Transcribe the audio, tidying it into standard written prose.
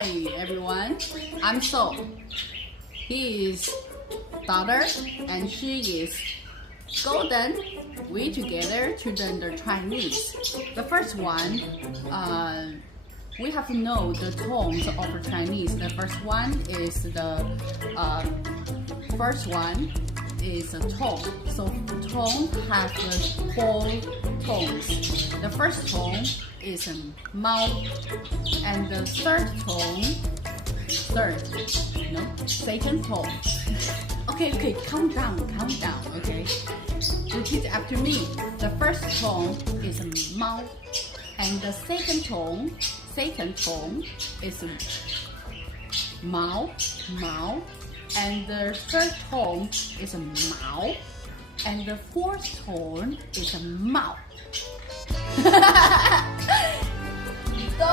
Hey everyone, I'm So. He is daughter and she is Golden. We together to learn the Chinese. The first one, we have to know the tones of Chinese. The first one is the tone. So tone has four tones. The first tone is mao, and the second tone. Okay, calm down. Okay, repeat after me. The first tone is mao, and the second tone is mao, and the third tone is mao, and the fourth tone is mao. So